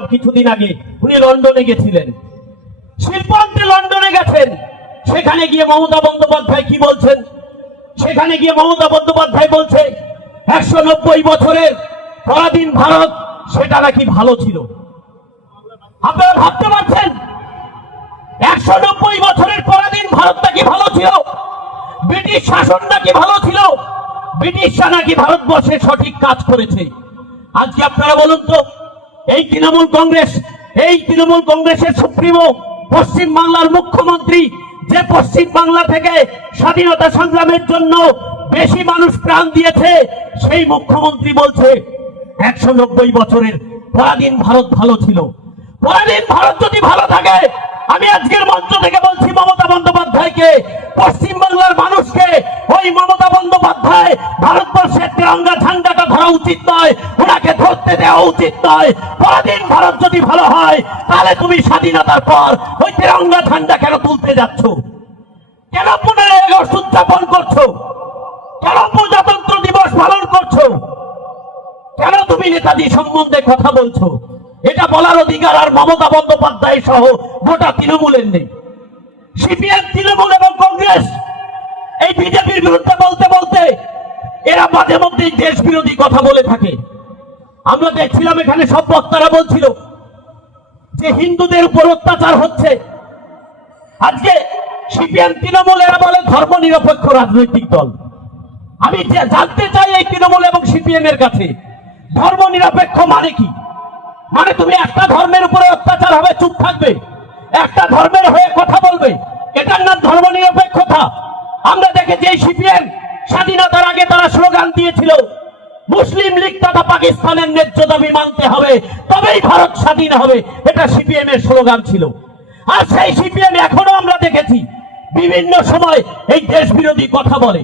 কিছুদিন আগে। উনি লন্ডনে গেছিলেন। শিল্পান্তে লন্ডনে গেছেন। সেখানে গিয়ে মমতা বন্দ্যোপাধ্যায় কি বলছেন? সেখানে গিয়ে মমতা বন্দ্যোপাধ্যায় বলছে, একশো নব্বই বছরের পরাধীন ভারত, সেটা নাকি ভালো ছিল। আপনারা ভাবতে পারছেন? একশো নব্বই বছরের পরাধীন ভারত নাকি ভালো ছিল? ব্রিটিশ শাসন নাকি ভালো ছিল? ব্রিটিশরা নাকি ভারতবর্ষে সঠিক কাজ করেছে? আজকে আপনারা বলুন তো এই তৃণমূল কংগ্রেস, এই তৃণমূল কংগ্রেসের সুপ্রিমো পশ্চিম বাংলার মুখ্যমন্ত্রী, যে পশ্চিম বাংলা থেকে স্বাধীনতা সংগ্রামের জন্য বেশি মানুষ প্রাণ দিয়েছে, সেই মুখ্যমন্ত্রী বলছে, একশো নব্বই বছরের পরাধীন ভারত ভালো ছিল। পরাধীন ভারত যদি ভালো থাকে, আমি আজকের মঞ্চ থেকে বলছি মমতা বন্দ্যোপাধ্যায়কে পশ্চিম বাংলার মানুষকে, ওই মমতা বন্দ্যোপাধ্যায় ভারতবর্ষের তিরঙ্গা ধরা উচিত নয়। ওনাকে ধরতে দেওয়া উচিত নয়। পরাধীন ভারত যদি ভালো হয়, তাহলে তুমি স্বাধীনতার পর ওই তিরঙ্গা ঝান্ডা কেন তুলতে যাচ্ছ? কেন পনেরোই আগস্ট উদযাপন করছ? কেন প্রজাতন্ত্র দিবস পালন করছ? কেন তুমি নেতাজি সম্বন্ধে কথা বলছো? এটা বলার অধিকার আর মমতা বন্দ্যোপাধ্যায় সহ গোটা তৃণমূলের নেই। সিপিএম, তৃণমূল এবং কংগ্রেস, এই বিজেপির বিরুদ্ধে বলতে এরা মাঝে মধ্যেই দেশ বিরোধী কথা বলে থাকে। আমরা দেখছিলাম এখানে সব বক্তারা বলছিল যে হিন্দুদের উপর অত্যাচার হচ্ছে। আজকে সিপিএম তৃণমূল, এরা বলে ধর্ম নিরপেক্ষ রাজনৈতিক দল। আমি জানতে চাই এই তৃণমূল এবং সিপিএম এর কাছে ধর্ম নিরপেক্ষ মানে কি? মানে তুমি একটা ধর্মের উপরে অত্যাচার হবে, চুপ থাকবে। একটা ধর্মের হয়ে কথা বলবে। এটার নাম ধর্ম নিরপেক্ষতা আমরা দেখেছি এই সিপিএম স্বাধীনতার আগে তারা স্লোগান দিয়েছিল, মুসলিম লীগ তথা পাকিস্তানের ন্যায্য দাবি মানতে হবে, তবেই ভারত স্বাধীন হবে, এটা সিপিএম এর স্লোগান ছিল। আর সেই সিপিএম এখনও আমরা দেখেছি। বিভিন্ন সময় এই দেশ বিরোধী কথা বলে।